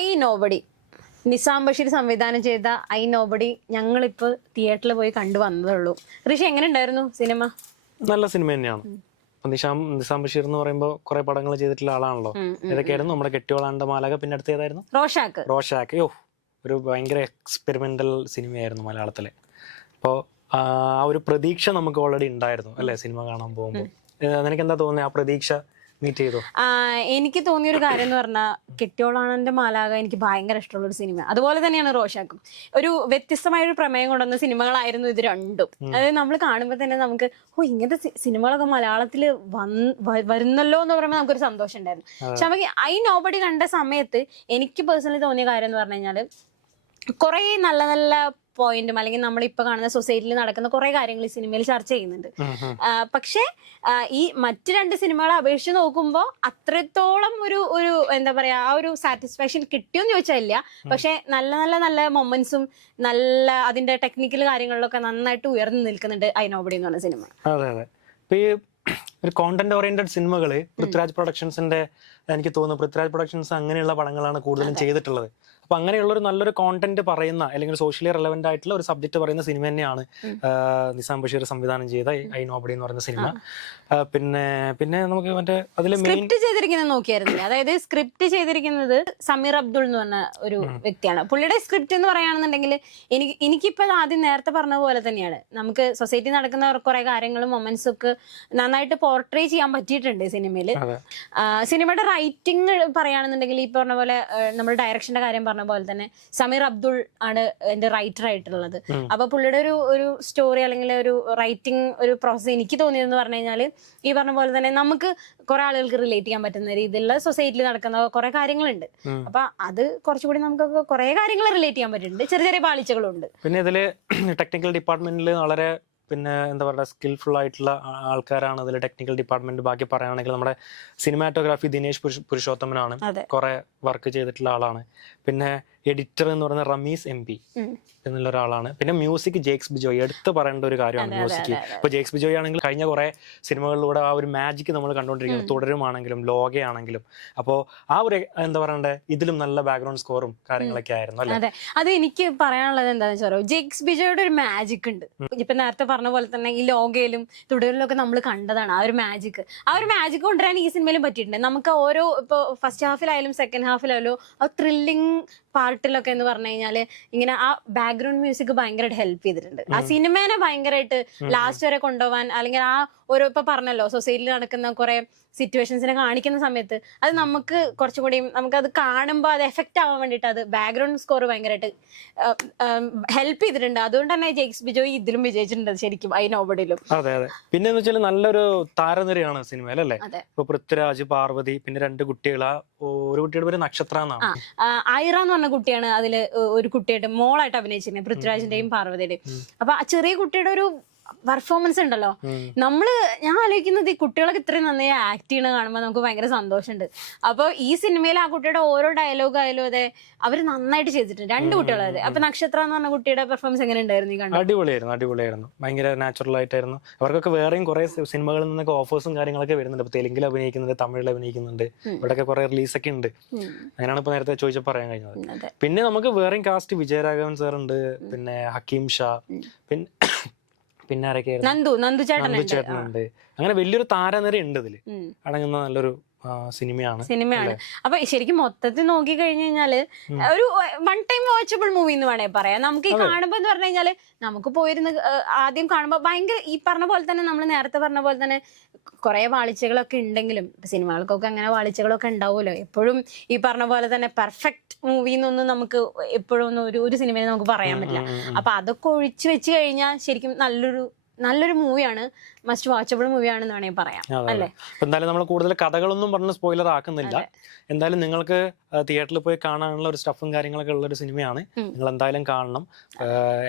I nobody Nizam Basheer സംവിധാനം ചെയ്ത I nobody ഞങ്ങളിപ്പോ തിയേറ്ററിൽ പോയി കണ്ടു വന്നതേ ഉള്ളൂ. ഋഷി എങ്ങനെ ഉണ്ടായിരുന്നു സിനിമ? നല്ല സിനിമ തന്നെയാണ്. നിസാം ബഷീർ എന്ന് പറയുമ്പോൾ കുറെ പടങ്ങൾ ചെയ്തിട്ടുള്ള ആളാണല്ലോ. ഏതൊക്കെയായിരുന്നു? നമ്മുടെ കെട്ടിയോളാണ്ട മാലാക, പിന്നെ അടുത്ത് ഏതായിരുന്നു? റോഷാക്ക്. ഒരു ഭയങ്കര എക്സ്പെരിമെന്റൽ സിനിമയായിരുന്നു മലയാളത്തിലെ. അപ്പോൾ ആ ഒരു പ്രതീക്ഷ നമുക്ക് ഓൾറെഡി ഉണ്ടായിരുന്നു അല്ലെ സിനിമ കാണാൻ പോകുമ്പോൾ. നിനക്ക് എന്താ തോന്നുന്നത്? ആ പ്രതീക്ഷ മീറ്റ് ചെയ്തോ? എനിക്ക് തോന്നിയൊരു കാര്യം എന്ന് പറഞ്ഞാൽ കെട്ടിയോളാണന്റെ മാലാക എനിക്ക് ഭയങ്കര ഇഷ്ടമുള്ള ഒരു സിനിമ. അതുപോലെ തന്നെയാണ് റോഷാക്കും. ഒരു വ്യത്യസ്തമായ ഒരു പ്രമേയം കൊണ്ടുവന്ന സിനിമകളായിരുന്നു ഇത് രണ്ടും. അതായത് നമ്മൾ കാണുമ്പോൾ തന്നെ നമുക്ക് ഇങ്ങനത്തെ സിനിമകളൊക്കെ മലയാളത്തിൽ വരുന്നല്ലോ എന്ന് പറയുമ്പോൾ നമുക്കൊരു സന്തോഷം ഉണ്ടായിരുന്നു. പക്ഷെ നമുക്ക് ഐ നോബഡി കണ്ട സമയത്ത് എനിക്ക് പേഴ്സണലി തോന്നിയ കാര്യം എന്ന് പറഞ്ഞു കഴിഞ്ഞാൽ കുറെ നല്ല നല്ല പോയിന്റും അല്ലെങ്കിൽ നമ്മളിപ്പോ കാണുന്ന സൊസൈറ്റിയിൽ നടക്കുന്ന കുറെ കാര്യങ്ങൾ ഈ സിനിമയിൽ ചർച്ച ചെയ്യുന്നുണ്ട്. പക്ഷെ ഈ മറ്റു രണ്ട് സിനിമകളെ അപേക്ഷിച്ച് നോക്കുമ്പോൾ അത്രത്തോളം ഒരു എന്താ പറയാ ആ ഒരു സാറ്റിസ്ഫാക്ഷൻ കിട്ടിയോന്ന് ചോദിച്ചാൽ ഇല്ല. പക്ഷെ നല്ല മൊമെന്റ്സും നല്ല അതിന്റെ ടെക്നിക്കൽ കാര്യങ്ങളിലൊക്കെ നന്നായിട്ട് ഉയർന്നു നിൽക്കുന്നുണ്ട് ഐ നോബഡി എന്ന് പറഞ്ഞ സിനിമ. അതെ അതെ. ഇപ്പൊ ഈ ഒരു കോണ്ടന്റ് ഓറിയന്റഡ് സിനിമകള് പൃഥ്വിരാജ് പ്രൊഡക്ഷൻസിന്റെ, എനിക്ക് തോന്നുന്നു പൃഥ്വിരാജ് പ്രൊഡക്ഷൻസ് അങ്ങനെയുള്ള പടങ്ങളാണ് കൂടുതലും ചെയ്തിട്ടുള്ളത്. അപ്പൊ അങ്ങനെയുള്ള ഒരു നല്ലൊരു കോണ്ടന്റ് പറയുന്ന അല്ലെങ്കിൽ സോഷ്യലി റെലവെന്റ് ആയിട്ടുള്ള ഒരു സബ്ജക്ട് പറയുന്ന സിനിമ തന്നെയാണ് നിസാം ബഷീർ സംവിധാനം ചെയ്ത ഐ നോബഡി എന്ന് പറയുന്ന സിനിമ. പിന്നെ നമുക്ക് മറ്റേ അതിൽ സ്ക്രിപ്റ്റ് ചെയ്തിരിക്കുന്നത് നോക്കിയായിരുന്നില്ല. അതായത് സ്ക്രിപ്റ്റ് ചെയ്തിരിക്കുന്നത് സമീർ അബ്ദുൾ എന്ന് പറഞ്ഞ ഒരു വ്യക്തിയാണ്. പുള്ളിയുടെ സ്ക്രിപ്റ്റ് എന്ന് പറയുകയാണെന്നുണ്ടെങ്കിൽ എനിക്കിപ്പോ ആദ്യം നേരത്തെ പറഞ്ഞ പോലെ തന്നെയാണ്. നമുക്ക് സൊസൈറ്റി നടക്കുന്ന കുറെ കാര്യങ്ങളും മൊമെന്റ്സും ഒക്കെ നന്നായിട്ട് പോർട്രേ ചെയ്യാൻ പറ്റിയിട്ടുണ്ട് സിനിമയില്. സിനിമയുടെ റൈറ്റിംഗ് പറയുകയാണെന്നുണ്ടെങ്കിൽ ഈ പറഞ്ഞ പോലെ നമ്മുടെ ഡയറക്ഷന്റെ കാര്യം പറഞ്ഞ പോലെ തന്നെ സമീർ അബ്ദുൾ ആണ് എന്റെ റൈറ്റർ ആയിട്ടുള്ളത്. അപ്പൊ പുള്ളിയുടെ ഒരു സ്റ്റോറി അല്ലെങ്കിൽ ഒരു റൈറ്റിംഗ് ഒരു പ്രോസസ് എനിക്ക് തോന്നിയതെന്ന് പറഞ്ഞു കഴിഞ്ഞാല് ഈ പറഞ്ഞ പോലെ തന്നെ നമുക്ക് കുറെ ആളുകൾക്ക് റിലേറ്റ് ചെയ്യാൻ പറ്റുന്ന രീതിയിലുള്ള സൊസൈറ്റിയിൽ നടക്കുന്ന കുറെ കാര്യങ്ങളുണ്ട്. അപ്പൊ അത് കുറച്ചുകൂടി നമുക്ക് കുറെ കാര്യങ്ങൾ റിലേറ്റ് ചെയ്യാൻ പറ്റുന്നുണ്ട്. ചെറിയ പാളിച്ചകളുണ്ട്. പിന്നെ ഇതില് ടെക്നിക്കൽ ഡിപ്പാർട്ട്മെന്റിൽ വളരെ എന്താ പറയുക സ്കിൽഫുൾ ആയിട്ടുള്ള ആൾക്കാരാണ് അതിൽ ടെക്നിക്കൽ ഡിപ്പാർട്ട്മെന്റ്. ബാക്കി പറയുകയാണെങ്കിൽ നമ്മുടെ സിനിമാറ്റോഗ്രാഫി ദിനേശ് പുരുഷോത്തമനാണ്, കുറെ വർക്ക് ചെയ്തിട്ടുള്ള ആളാണ്. പിന്നെ എഡിറ്റർ എന്ന് പറയുന്ന റമീസ് MP എന്നുള്ള ഒരാളാണ്. പിന്നെ മ്യൂസിക് ജേക്സ് ബിജോയ്, എടുത്ത് പറയേണ്ട ഒരു കാര്യമാണ് മ്യൂസിക്. ഇപ്പൊ ജേക്സ് ബിജോയ് ആണെങ്കിൽ കഴിഞ്ഞ കുറെ സിനിമകളിലൂടെ ആ ഒരു മാജിക് നമ്മൾ കണ്ടുകൊണ്ടിരിക്കുന്നത്, തുടരുമാണെങ്കിലും ലോകയാണെങ്കിലും. അപ്പോൾ ആ ഒരു എന്താ പറയണ്ടേ ഇതിലും നല്ല ബാക്ക്ഗ്രൗണ്ട് സ്കോറും കാര്യങ്ങളൊക്കെ ആയിരുന്നു അല്ലെ. അതെ, അത് എനിക്ക് പറയാനുള്ളത് എന്താണെന്ന് വെച്ചാൽ ജേക്സ് ബിജോയുടെ ഒരു മാജിക് ഉണ്ട്. ഇപ്പൊ നേരത്തെ പറഞ്ഞ പോലെ തന്നെ ഈ ലോകയിലും തുടരിലും ഒക്കെ നമ്മൾ കണ്ടതാണ് ആ ഒരു മാജിക്. ആ ഒരു മാജിക് കൊണ്ടുവരാൻ ഈ സിനിമയിലും പറ്റിയിട്ടുണ്ട്. നമുക്ക് ഓരോ ഇപ്പൊ ഫസ്റ്റ് ഹാഫിലായാലും സെക്കൻഡ് ഹാഫിലായാലും ആ ത്രില്ലിംഗ് പാർട്ടിലൊക്കെ എന്ന് പറഞ്ഞു കഴിഞ്ഞാല് ഇങ്ങനെ ആ ബാക്ക്ഗ്രൗണ്ട് മ്യൂസിക് ഭയങ്കരമായിട്ട് ഹെൽപ്പ് ചെയ്തിട്ടുണ്ട്. ആ സിനിമേനെ ഭയങ്കരമായിട്ട് ലാസ്റ്റ് വരെ കൊണ്ടുപോകാൻ, അല്ലെങ്കിൽ ആ ഓരോ ഇപ്പൊ പറഞ്ഞല്ലോ സൊസൈറ്റിയിൽ നടക്കുന്ന കുറെ സിറ്റുവേഷൻസിനെ കാണിക്കുന്ന സമയത്ത് അത് നമുക്ക് കുറച്ചുകൂടി നമുക്കത് കാണുമ്പോൾ അത് എഫക്റ്റ് ആവാൻ വേണ്ടിയിട്ട് അത് ബാക്ക്ഗ്രൗണ്ട് സ്കോർ ഭയങ്കരമായിട്ട് ഹെൽപ്പ് ചെയ്തിട്ടുണ്ട്. അതുകൊണ്ട് തന്നെ ജേക്സ് ബിജോയ് ഇതിലും വിജയിച്ചിട്ടുണ്ട് ശരിക്കും ഐ നോബഡിയിലും. അതെ അതെ. പിന്നെ എന്ന് വെച്ചാൽ നല്ലൊരു താരനിരയാണ് സിനിമയിൽ അല്ലേ. ഇപ്പൊ പൃഥ്വിരാജ്, പാർവതി, പിന്നെ രണ്ട് കുട്ടികൾ. ഒരു കുട്ടിയുടെ പേര് നക്ഷത്ര എന്നാണ്. ഐറ എന്ന് പറഞ്ഞ കുട്ടിയാണ് അതില് ഒരു കുട്ടിയായിട്ട് മോളായിട്ട് അഭിനയിച്ചിരുന്നത്, പൃഥ്വിരാജിന്റെയും പാർവതിയുടെയും. അപ്പൊ ആ ചെറിയ കുട്ടിയുടെ ഒരു പെർഫോമൻസ് ഉണ്ടല്ലോ, ഞാൻ ആലോചിക്കുന്നത് ഈ കുട്ടികളൊക്കെ ഇത്രയും നന്നായി ആക്ട് ചെയ്യണ കാണുമ്പോൾ നമുക്ക് ഭയങ്കര സന്തോഷമുണ്ട്. അപ്പൊ ഈ സിനിമയിൽ ആ കുട്ടിയുടെ ഓരോ ഡയലോഗ് ആയാലും അതെ അവര് നന്നായിട്ട് ചെയ്തിട്ടുണ്ട്, രണ്ട് കുട്ടികളത്. അപ്പൊ നക്ഷത്ര എന്ന് പറഞ്ഞ കുട്ടിയുടെ പെർഫോമൻസ് എങ്ങനെ ഉണ്ടായിരുന്നു? അടിപൊളിയായിരുന്നു. ഭയങ്കര നാച്ചുറൽ ആയിട്ടായിരുന്നു. അവർക്കൊക്കെ വേറെയും കുറെ സിനിമകളിൽ നിന്നൊക്കെ ഓഫേഴ്സും കാര്യങ്ങളൊക്കെ വരുന്നുണ്ട്. ഇപ്പൊ തെലുങ്കിൽ അഭിനയിക്കുന്നുണ്ട്, തമിഴിൽ അഭിനയിക്കുന്നുണ്ട്, ഇവിടെയൊക്കെ കുറെ റിലീസൊക്കെ ഉണ്ട്. അങ്ങനെയാണ് ഇപ്പൊ നേരത്തെ ചോദിച്ചപ്പോൾ പറയാൻ കഴിഞ്ഞത്. പിന്നെ നമുക്ക് വേറെയും കാസ്റ്റ് വിജയരാഘവൻ സാർ ഉണ്ട്, പിന്നെ ഹക്കീം ഷാ, പിന്നെ ആരൊക്കെയായിരുന്നു, നന്ദു ചേട്ടനുണ്ട്. അങ്ങനെ വലിയൊരു താരനിര ഉണ്ട് ഇതില് അടങ്ങുന്ന നല്ലൊരു സിനിമയാണ്. അപ്പൊ ശരിക്കും മൊത്തത്തിൽ നോക്കി കഴിഞ്ഞു കഴിഞ്ഞാല് ഒരു വൺ ടൈം വാച്ചബിൾ മൂവി എന്ന് വേണേ പറയാം. നമുക്ക് ഈ കാണുമ്പോ എന്ന് പറഞ്ഞു കഴിഞ്ഞാല് നമുക്ക് പോയിരുന്ന് ആദ്യം കാണുമ്പോ ഭയങ്കര ഈ പറഞ്ഞ പോലെ തന്നെ നമ്മൾ നേരത്തെ പറഞ്ഞ പോലെ തന്നെ കുറെ വാളിച്ചകളൊക്കെ ഉണ്ടെങ്കിലും സിനിമകൾക്കൊക്കെ അങ്ങനെ വാളിച്ചകളൊക്കെ ഉണ്ടാവുമല്ലോ എപ്പോഴും. ഈ പറഞ്ഞ പോലെ തന്നെ പെർഫെക്റ്റ് മൂവി എന്നൊന്നും നമുക്ക് എപ്പോഴും ഒന്നും ഒരു സിനിമയിൽ നമുക്ക് പറയാൻ പറ്റില്ല. അപ്പൊ അതൊക്കെ ഒഴിച്ചു വെച്ച് കഴിഞ്ഞാൽ ശരിക്കും നല്ലൊരു മൂവിയാണ്, മസ്റ്റ് വാച്ചബിൾ മൂവിയാണെന്ന് വേണമെങ്കിൽ പറയാം അല്ലേ. എന്തായാലും നമ്മൾ കൂടുതൽ കഥകളൊന്നും പറഞ്ഞ് സ്പോയിലർ ആക്കുന്നില്ല. എന്തായാലും നിങ്ങൾക്ക് തിയേറ്ററിൽ പോയി കാണാനുള്ള ഒരു സ്റ്റഫും കാര്യങ്ങളൊക്കെ ഉള്ള ഒരു സിനിമയാണ്. നിങ്ങൾ എന്തായാലും കാണണം.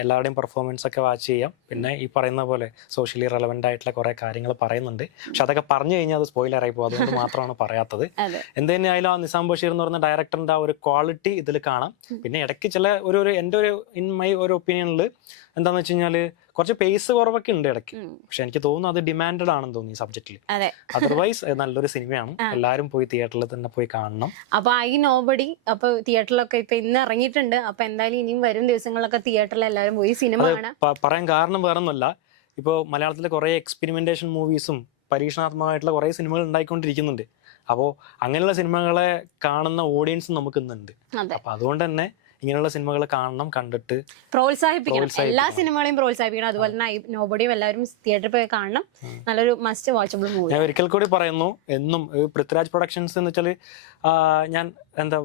എല്ലാവരുടെയും പെർഫോമൻസ് ഒക്കെ വാച്ച് ചെയ്യാം. പിന്നെ ഈ പറയുന്ന പോലെ സോഷ്യലി റെലവെന്റ് ആയിട്ടുള്ള കുറെ കാര്യങ്ങൾ പറയുന്നുണ്ട്. പക്ഷെ അതൊക്കെ പറഞ്ഞു കഴിഞ്ഞാൽ അത് സ്പോയിലർ ആയി പോകും. അതുകൊണ്ട് മാത്രമാണ് പറയാത്തത്. എന്ത് തന്നെയായാലും ആ നിസാം ബഷീർ എന്ന് പറയുന്ന ഡയറക്ടറിന്റെ ആ ഒരു ക്വാളിറ്റി ഇതിൽ കാണാം. പിന്നെ ഇടയ്ക്ക് ചില എൻ്റെ ഇൻ മൈ ഒരു ഒപ്പീനിയനിൽ എന്താന്ന് വെച്ച് കഴിഞ്ഞാൽ കുറച്ച് പേസ് കുറവൊക്കെ ഉണ്ട് ഇടയ്ക്ക്. പക്ഷെ എനിക്ക് തോന്നുന്നു അത് ഡിമാൻഡഡ് ആണെന്ന് തോന്നി ഈ സബ്ജക്റ്റിൽ. അതെ. അതർവൈസ് നല്ലൊരു സിനിമയാണ്, എല്ലാവരും പോയി തിയേറ്ററിൽ തന്നെ പോയി കാണണം. അപ്പൊ ഐ നോബഡി അപ്പൊ തിയേറ്ററിലൊക്കെ ഇപ്പൊ ഇന്ന് ഇറങ്ങിയിട്ടുണ്ട്. അപ്പൊ എന്തായാലും ഇനിയും വരും ദിവസങ്ങളിലൊക്കെ തിയേറ്ററിൽ എല്ലാവരും പോയി സിനിമ കാണാം. പറയാൻ കാരണം വേറൊന്നുമല്ല, ഇപ്പോൾ മലയാളത്തിലെ കുറെ എക്സ്പെരിമെന്റേഷൻ മൂവീസും പരീക്ഷണാത്മകമായിട്ടുള്ള കുറെ സിനിമകൾ ഉണ്ടായിക്കൊണ്ടിരിക്കുന്നുണ്ട്. അപ്പോൾ അങ്ങനെയുള്ള സിനിമകളെ കാണുന്ന ഓഡിയൻസ് നമുക്ക് ഇന്നുണ്ട്. അപ്പൊ അതുകൊണ്ട് തന്നെ ഇങ്ങനെയുള്ള സിനിമകൾ കാണണം, കണ്ടിട്ട് പ്രോത്സാഹിപ്പിക്കണം. എല്ലാ സിനിമകളെയും പ്രോത്സാഹിപ്പിക്കണം. അതുപോലെ തന്നെ നോബഡിയും എല്ലാവരും തിയേറ്ററിൽ പോയി കാണണം. നല്ലൊരു മസ്റ്റ് വാച്ചബിൾ മൂവി. ഞാൻ ഒരിക്കൽ കൂടി പറയുന്നു, എന്നും പൃഥ്വിരാജ് പ്രൊഡക്ഷൻസ് എന്ന് വെച്ചാൽ ഞാൻ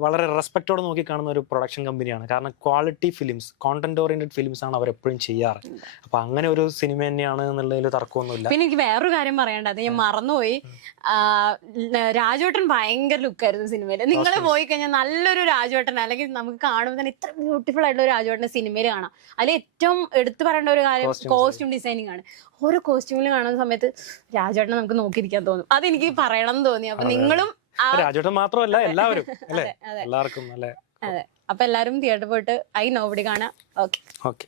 വളരെ റെസ്പെക്റ്റോടെ നോക്കി കാണുന്ന ഒരു പ്രൊഡക്ഷൻ കമ്പനിയാണ്. കാരണം quality films, content oriented films ആണ് അവർ എപ്പോഴും ചെയ്യാറ്. അപ്പൊ അങ്ങനെ ഒരു സിനിമ തന്നെയാണ് എന്നുള്ളതിൽ തർക്കമൊന്നുമില്ല. പിന്നെ എനിക്ക് വേറൊരു കാര്യം പറയേണ്ടത്, ഞാൻ മറന്നുപോയി. രാജുവേട്ടൻ ഭയങ്കര ലുക്കായിരുന്നു സിനിമയിൽ. നിങ്ങൾ പോയി കഴിഞ്ഞാൽ നല്ലൊരു രാജുവേട്ടൻ, അല്ലെങ്കിൽ നമുക്ക് കാണുമ്പോൾ തന്നെ ഇത്ര ബ്യൂട്ടിഫുൾ ആയിട്ടുള്ള ഒരു രാജുവേട്ടന്റെ സിനിമയിൽ കാണാം. അതിൽ ഏറ്റവും എടുത്തു പറയേണ്ട ഒരു കാര്യം കോസ്റ്റ്യൂം ഡിസൈനിങ് ആണ്. ഓരോ കോസ്റ്റ്യൂമിൽ കാണുന്ന സമയത്ത് രാജുവേട്ടനെ നമുക്ക് നോക്കിയിരിക്കാൻ തോന്നും. അതെനിക്ക് പറയണം എന്ന് തോന്നി. അപ്പൊ നിങ്ങളും രാജുവേട്ടൻ മാത്രമല്ല, എല്ലാവരും അല്ലേ, എല്ലാവർക്കും അല്ലേ. അതെ. അപ്പൊ എല്ലാരും തിയേറ്ററിൽ പോയിട്ട് ഐ നോബഡി കാണാം. ഓക്കെ.